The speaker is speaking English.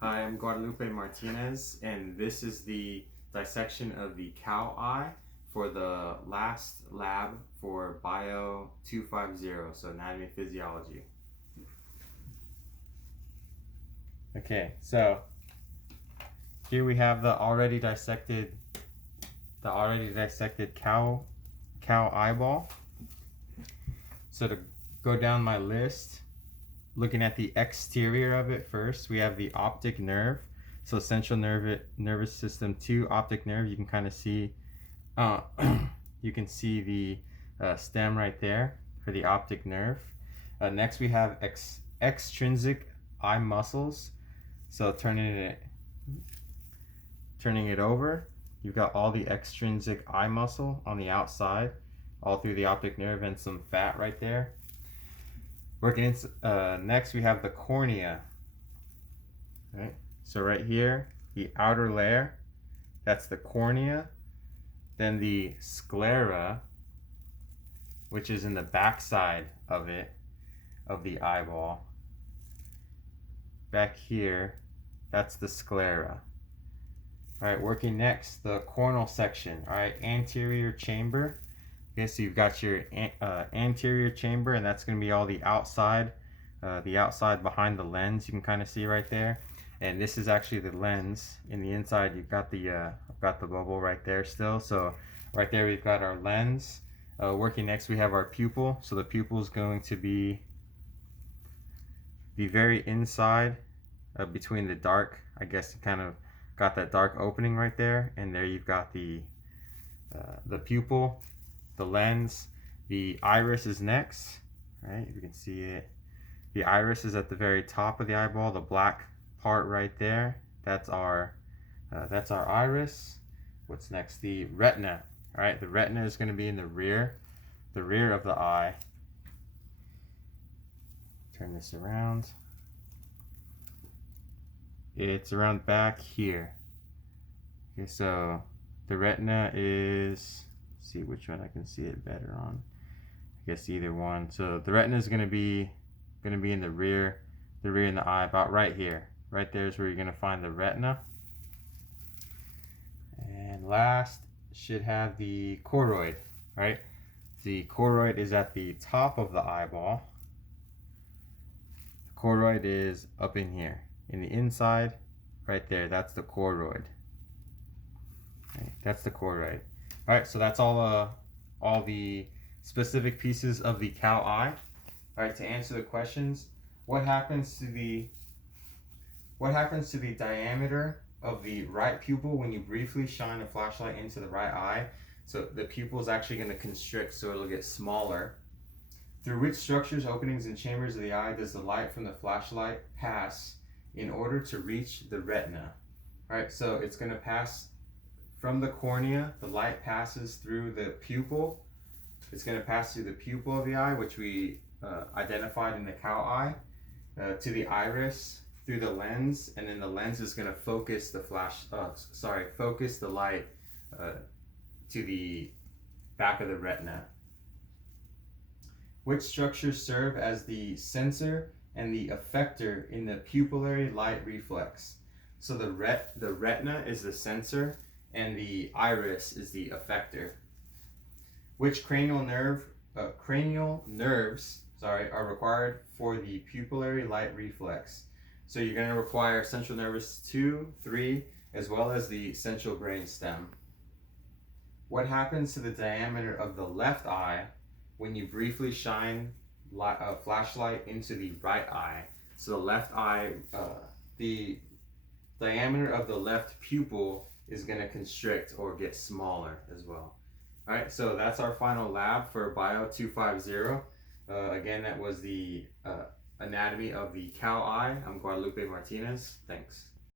Hi, I'm Guadalupe Martinez, and this is the dissection of the cow eye for the last lab for Bio 250, so anatomy physiology. Okay, so here we have the already dissected cow eyeball. So to go down my list, looking at the exterior of it first, we have the optic nerve. So central nervous system 2, optic nerve. You can kind of see, you can see the stem right there for the optic nerve. Next we have extrinsic eye muscles. So turning it over, you've got all the extrinsic eye muscle on the outside, all through the optic nerve, and some fat right there. Next we have the cornea. Right? So right here, the outer layer, that's the cornea. Then the sclera, which is in the backside of it, of the eyeball. Back here, that's the sclera. All right, working next, the corneal section. All right, anterior chamber. Okay, so you've got your anterior chamber, and that's going to be all the outside behind the lens. You can kind of see right there, and this is actually the lens. In the inside, you've got the bubble right there still. So right there, we've got our lens. Working next, we have our pupil. So the pupil is going to be the very inside, between the dark. I guess you kind of got that dark opening right there, and there you've got the pupil. The lens. The iris is next, right? You can see it. The iris is at the very top of the eyeball, the black part right there. That's our iris. What's next? The retina. All right, the retina is going to be in the rear of the eye. Turn this around. It's around back here. Okay, so the retina is, see which one I can see it better on. I guess either one. So the retina is going to be in the rear in the eye, about right here. Right there is where you're going to find the retina. And last should have the choroid, right? The choroid is at the top of the eyeball. The choroid is up in here, in the inside, right there. That's the choroid. Right, that's the choroid. All right, so that's all the specific pieces of the cow eye. All right, to answer the questions, what happens to the diameter of the right pupil when you briefly shine a flashlight into the right eye? So the pupil is actually going to constrict, so it'll get smaller. Through which structures, openings, and chambers of the eye does the light from the flashlight pass in order to reach the retina? All right, so it's going to pass from the cornea. The light passes through the pupil. It's going to pass through the pupil of the eye, which we identified in the cow eye, to the iris, through the lens, and then the lens is going to focus the focus the light to the back of the retina. Which structures serve as the sensor and the effector in the pupillary light reflex? So the retina is the sensor, and the iris is the effector. Which cranial nerves are required for the pupillary light reflex? So you're going to require central nervous 2, 3, as well as the central brain stem. What happens to the diameter of the left eye when you briefly shine a flashlight into the right eye? So the left eye, the diameter of the left pupil is going to constrict or get smaller as well. All right, so that's our final lab for Bio 250. Again, that was the anatomy of the cow eye. I'm Guadalupe Martinez. Thanks.